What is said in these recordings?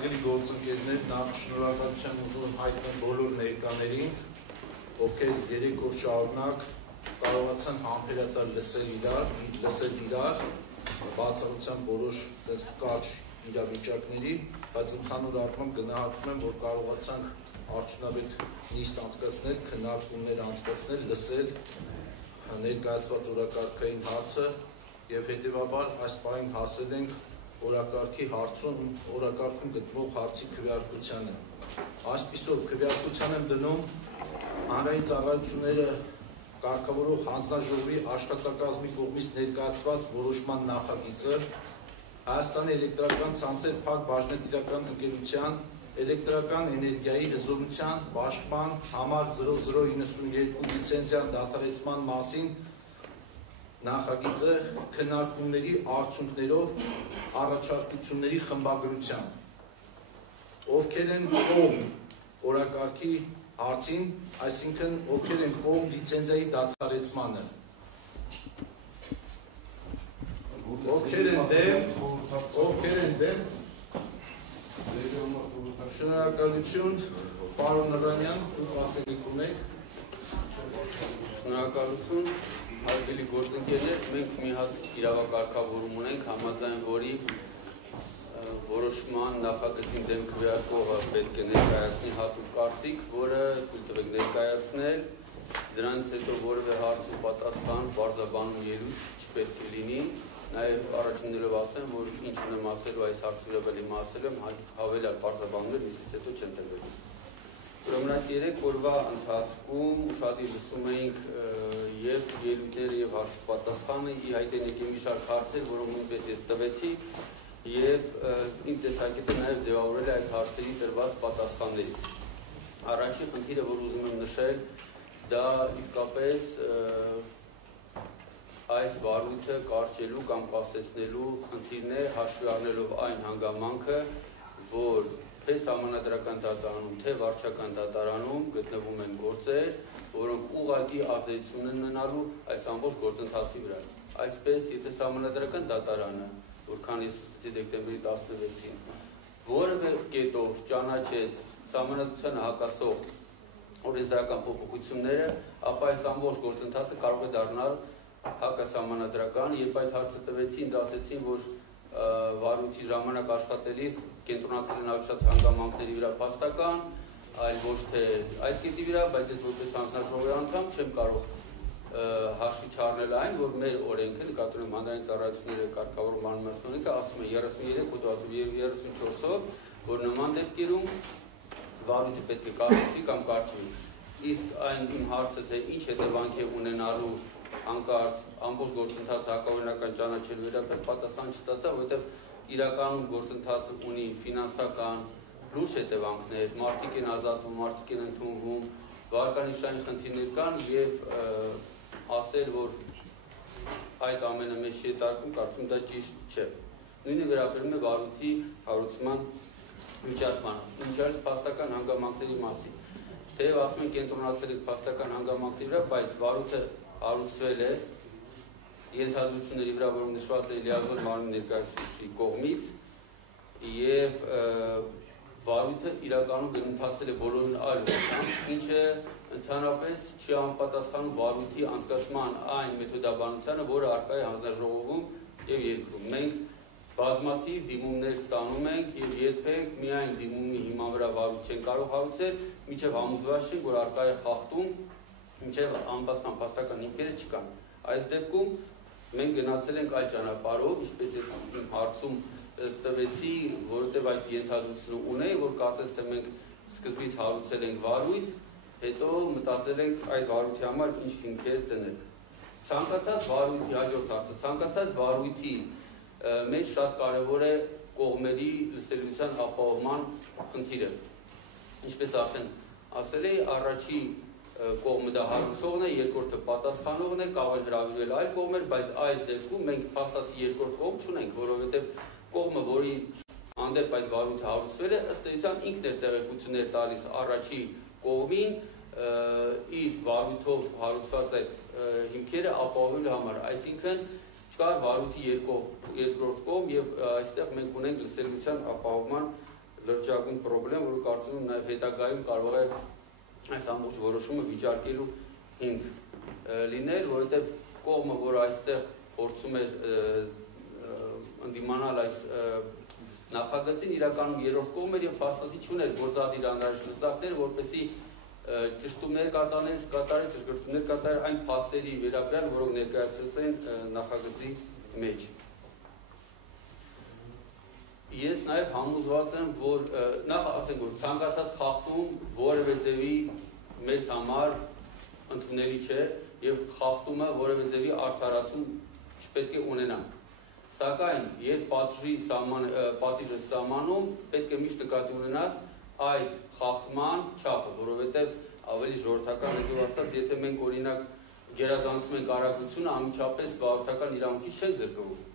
Հարգելի գործընկերներ, նախ շնորհակալություն ուզում հայտնել բոլոր ներկաներին, ովքեր 3 օր շարունակ կարողացան համբերատար լսել իրար, բացառությամբ որոշ կարճ իրավիճակների, բայց ընդհանուր առմամբ գնահատում եմ, որ կարողացանք արդյունավետ նիստ անցկացնել, քննարկումներ անցկացնել, լսել ներկայացված օրակարգային հարցը եւ հետեւաբար այս պահին հասել ենք օրակարգում գտնվող հարցի քվեարկությանը։ Այսպիսով քվեարկության եմ դնում հանրային ծառայությունները կարգավորող հանձնաժողովի աշխատակազմի կողմից ներկայացված որոշման նախագիծը Հայաստանի էլեկտրական ցանցեր փակ բաժնետիրական ընկերության էլեկտրական էներգիայի հզորության բաշխման համար 0092 լիցենզիան դադարեցման մասին նախագիծը քննարկումների արդյունքներով առաջարկությունների խմբագրությամբ ովքեր են կողմ օրակարգի հարցին, այսինքն ովքեր են կողմ լիցենզիայի դադարեցմանը, ովքեր են դեմ, շնորհակալություն, պարոն Նռանյան, դուք ասելիք ունեք։ Շնորհակալություն, հարգելի գործընկերներ, մենք մի հատ իրավակարգավորում ունենք, համաձայն որի որոշման նախագծին դեմ քվեարկողը պետք է ներկայացնի հատուկ կարծիք, որը թույլ տվեք ներկայացնել, դրանից հետո որևէ հարց ու պատասխան պարզաբանում ելույթ չպետք է լինի, նաև առաջիններով ասեմ, որ ինչ ունեմ ասելու այս հարցի վրա էլ ասելու եմ, հավելյալ պարզաբանումներ միսից հետո չեն տրվելու։ Ուրեմն այս 3 օրվա ընթացքում ուշադիր լսում էինք եւ ելույթները եւ հարց պատասխանը, ի հայտ են եկել մի շարք հարցեր, որոնք նույնպես ես տվեցի եւ իմ տեսակետը նաեւ ձևավորել է այդ հարցերի տրված պատասխաններից։ Առաջին խնդիրը, որ ուզում եմ նշել, դա իսկապես այս վարույթը կարճելու կամ կասեցնելու խնդիրն է, հաշվի առնելով այն հանգամանքը, որ թե սահմանադրական դատարանում, թե վարչական դատարանում գտնվում են գործեր, որոնք ուղղակի ազդեցություն են ունենալու այս ամբողջ գործընթացի վրա։ Այսպես, եթե սահմանադրական դատարանը, որքան ես սկսեցի դեկտեմբերի 16-ին, որևէ կետով ճանաչեց սահմանադրությանը հակասող օրենսդրական փոփոխությունները, ապա այս ամբողջ գործընթացը կարող է դառնալ հակասահմանադրական, երբ այդ հարցը տվեցին, ինձ ասեցին, որ վարույթի ժամանակ աշխատելիս կենտրոնացել են շատ հանգամանքների վրա փաստական, այլ ոչ թե այդ կետի վրա, բայց ես որպես հանձնաժողովի անդամ չեմ կարող հաշվի չառնել այն, որ մեր օրենքը, նկատի ունեմ հանրային ծառայությունների կարգավորման օրենքը, ասում է 33 հոդվածով եւ 34-ով, որ նման դեպքերում վարույթը պետք է կարճվի կամ կարճվի։ Իսկ այն իմ հարցը, թե ինչ հետևանք է ունենալու հանկարծ ամբողջ գործընթացը հակաօրինական ճանաչելու վերաբերյալ պատասխան չստացա, որովհետև իրականում գործընթացը ունի ֆինանսական լուրջ հետևանքներ, մարդիկ են ազատվում, մարդիկ են ընդունվում, վարկանիշային խնդիրներ կան եւ ասել, որ այդ ամենը մեզ չի հետարկում, կարծում դա ճիշտ չէ։ Նույնը վերաբերում է վարույթի հարուցման միջարկմանը։ Ինչ այլ փաստական հանգամանքների մասին։ Թեև ասում են կենտրոնացել եք փաստական հանգամանքների վրա, բայց վարույթը հարուցվել է ենթադրությունների վրա, որոնք նշված է լիազոր մարմնի ներկայացուցիչի կողմից եւ վարույթը իրականում գնահատվել է բոլորին այլ ուղղությամբ, ինչը ընդհանրապես չի համապատասխանում վարույթի անցկացման այն մեթոդաբանությանը, որը առկա է հանձնաժողովում եւ երկրում։ Մենք բազմաթիվ դիմումներ ստանում ենք եւ երբեք միայն դիմումի հիման վրա վարույթ չեն կարող հարուցել, մինչեւ համոզված չենք, որ առկա է խախտում, մինչեւ անպաստան փաստական հիմքերը չկան։ Այս դեպքում մենք գնացել ենք այլ ճանապարհով, ինչպես ես իմ հարցում տվեցի, որովհետև այդ ենթադրությունը ունեի, որ կարծես թե մենք սկզբից հարուցել ենք վարույթ, հետո մտածել ենք այդ վարույթի համար ինչ հիմքեր դնել։ Ցանկացած վարույթի հաջորդ հարցը, ցանկացած վարույթի մեջ շատ կարևոր է կողմերի լսելիության ապահովման խնդիրը։ Ինչպես արդեն ասել էի, առաջի կողմը դա հարուցողն է, երկրորդը պատասխանողն է, կարող է հրավիրել այլ կողմեր, բայց այս դեպքում մենք փաստացի երկրորդ կողմ չունենք, որովհետև կողմը, որի հանդեպ այդ վարույթը հարուցվել է, ըստ էության ինքն է տեղեկություններ տալիս առաջի կողմին իր վարույթով հարուցված այդ հիմքերը ապահովելու համար, այսինքն չկար վարույթի երկրորդ կողմ եւ այստեղ մենք ունենք լսելիության ապահովման որոշակուն պրոբլեմ, որը կարծում եմ նաև հետագայում կարող է այս ամբողջ որոշումը վիճարկելու հիմք լինել, որովհետև կողմը, որ այստեղ փորձում է ընդդիմանալ այս նախագծին, իրականում երրորդ կողմն էր եւ փաստացի չուներ գործադիր անհրաժեշտ լծակներ, որպեսզի ճշտումներ կատարել, ճշգրտումներ կատարել այն փաստերի վերաբերյալ, որոնք ներկայացված են նախագծի մեջ։ Ես նաև համոզված եմ, որ նախ ասենք, որ ցանկացած խախտում որևէ ձևի մեզ համար ընդունելի չէ եւ խախտումը որևէ ձևի արդարացում չպետք է ունենա։ Սակայն երբ պատիժը սահմանում, պետք է միշտ նկատի ունենաս այդ խախտման չափը, որովհետև ավելի ժողովրդական եք ասած, եթե մենք օրինակ գերազանցում ենք արագությունը, անմիջապես վարորդական իրավունքից չենք զրկվում։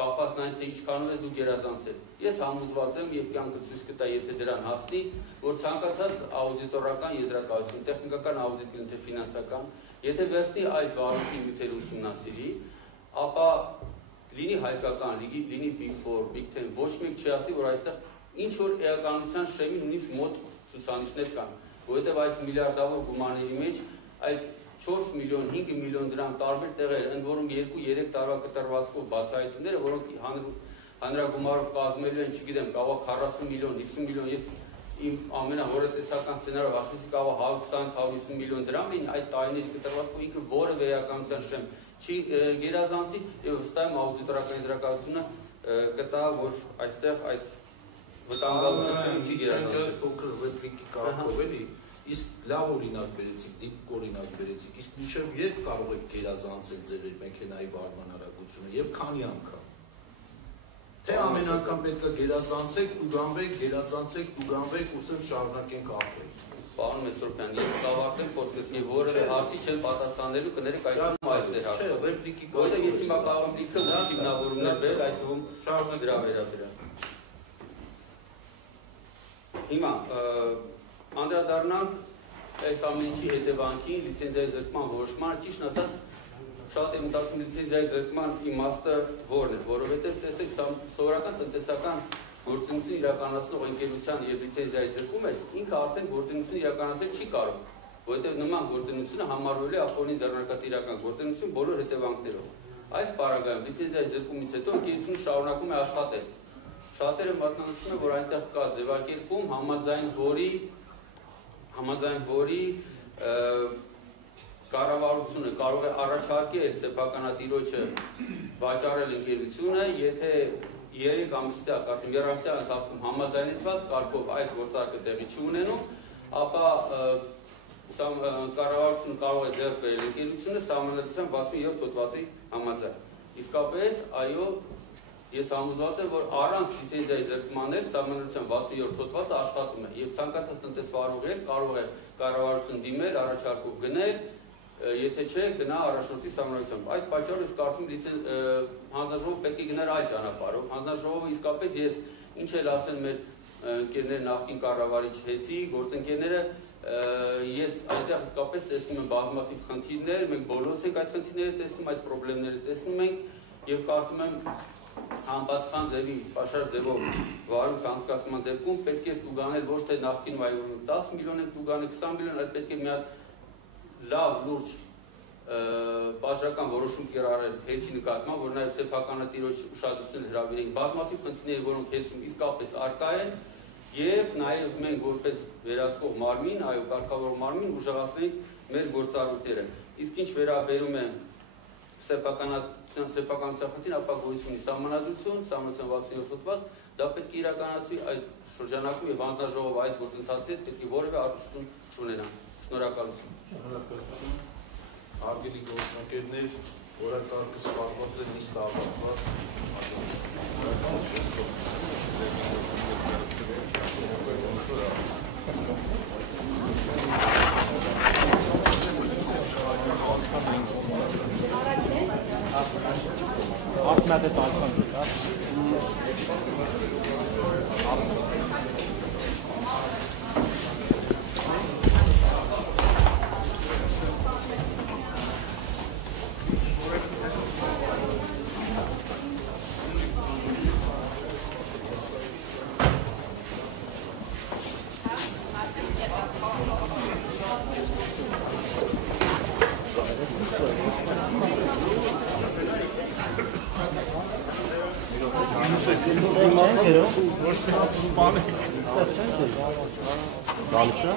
Կապված նայած թե ինչքանով ես դու գերազանցել։ Ես համոզված եմ եւ կյանքը ցույց կտա, եթե դրան հասնի, որ ցանկացած աուդիտորական եզրակացություն, տեխնիկական աուդիտ թե ֆինանսական, եթե վերցնի այս վարորդի նյութերը ուսումնասիրի, ապա լինի հայկական, լինի Big 4, Big 10, ոչ մեկ չի ասի, որ այստեղ ինչ որ էականության շեմի նույնիսկ մոտ ցուցանիշներ կան, որովհետև այս միլիարդավոր գումարների մեջ այդ 4 միլիոն, 5 միլիոն դրամ տարբեր տեղեր, ընդ որում 2-3 տարվա կտրվածքով բացահայտումները, որոնք հանրագումարով կազմելու են, չգիտեմ, կարող 40 միլիոն, 50 միլիոն, ես իմ ամենահորետեսական սցենարով ասեցի, կարող 120-150 միլիոն դրամ էին այդ տարիների կտրվածքով, ինքը որևէ էականության շեմ չի գերազանցի եւ վստահ եմ աուդիտորական եզրակացությունը կտա, որ այստեղ այդ վտանգավորությունը չի գերազանցի։ Փոքր ռեպլիկի կարգով էլի, իսկ լավ օրինակ բերեցիք, դիպ օրինակ բերեցիք, իսկ մինչև երբ կարող եք գերազանցել ձեր մեքենայի վարման արագությունը եւ քանի անգամ։ Թե ամեն անգամ պետք է գերազանցեք ու գանվեք, ուսեմ շարունակենք ապրել։ Պարոն Մեսրոպյան, ես կավարտեմ խոսքս եւ որևէ հարցի չեմ պատասխանելու, կներեք այդքան այլ ձեր հարցը։ Որտեղ ես հիմա կարող եմ լիքը հիմնավորումներ բերել, այդ թվում դրա վերաբերյալ։ Հիմա անդրադառնանք այս ամեն ինչի հետևանքին, լիցենզիայի զրկման որոշմանը, ճիշտ ասած, շատ եմ մտածում լիցենզիայի զրկման իմաստը որն է, որովհետև տեսեք, սովորական տնտեսական գործունեություն իրականացնող ընկերության եւ լիցենզիայի զրկում ես, ինքը արդեն գործունեություն իրականացնել չի կարող, որովհետև նման գործունեությունը համարվել է ապօրինի ձեռնարկատիրական գործունեություն բոլոր հետևանքներով։ Այս պարագայում լիցենզիայի զրկումից հետո ընկերությունը շարունակում է աշխատել։ Շատերը մատնանշում են, որ այնտեղ կա ձևակերպում, համաձայն որի կառավարությունը կարող է առաջարկել սեփականատիրոջը վաճառել ընկերությունը, եթե 3 ամսյա, կարծեմ 2 ամսյա ընթացքում համաձայնեցված կարգով այս գործարքը տեղի չի ունենում, ապա կառավարությունը կարող է ձեռք բերել ընկերությունը սահմանադրության 67 հոդվածի համաձայն։ Իսկապես, այո, ես համոզված եմ, որ առանց լիցենզիայի զրկման սահմանադրության 67 հոդվածը աշխատում է եւ ցանկացած տնտեսվարող կարող է կառավարություն դիմել, առաջարկով գնել, եթե չէ, գնա առաջնորդի սահմանադրությամբ։ Այդ պատճառով ես կարծում եմ հանձնաժողովը պետք է գնար այդ ճանապարհով։ Հանձնաժողովը իսկապես ես ինչ էլ ասեն մեր ընկերներ նախկին կառավարիչ Հեցի, գործընկերները, ես այնտեղ իսկապես տեսնում եմ բազմաթիվ խնդիրներ, մենք բոլորս ենք այդ խնդիրները տեսնում, այդ խնդիրները տեսնում ենք եւ կարծում եմ համապատասխան ձևի պաշար ձևով վարույթ անցկացման դեպքում պետք է ստուգանել ոչ թե նախկինում այլ 10 միլիոն եք ստուգանել, 20 միլիոն, այլ պետք է մի հատ լավ լուրջ բաժական որոշում կիրառել Հեցի նկատմամբ, որ նաև սեփականատիրոջ ուշադրություն հրավիրենք բազմաթիվ խնդիրների, որոնք Հեցում իսկապես առկա են, եւ նաև մենք որպես վերահսկող մարմին, այո, կարգավորող մարմին ուժեղացնենք մեր գործառույթները։ Իսկ ինչ վերաբերում է սեփականության խնդրին, ապա գոյություն ունի սահմանադրություն, սահմանադրության 67 հոդված, դա պետք է իրականացվի այդ շրջանակում եւ հանձնաժողովը այդ գործընթացից պետք է որևէ առնչություն չունենա։ Շնորհակալություն։ Հարգելի գործընկերներ, օրակարգը սպառված է նիստ ավարտված։ Դալիչա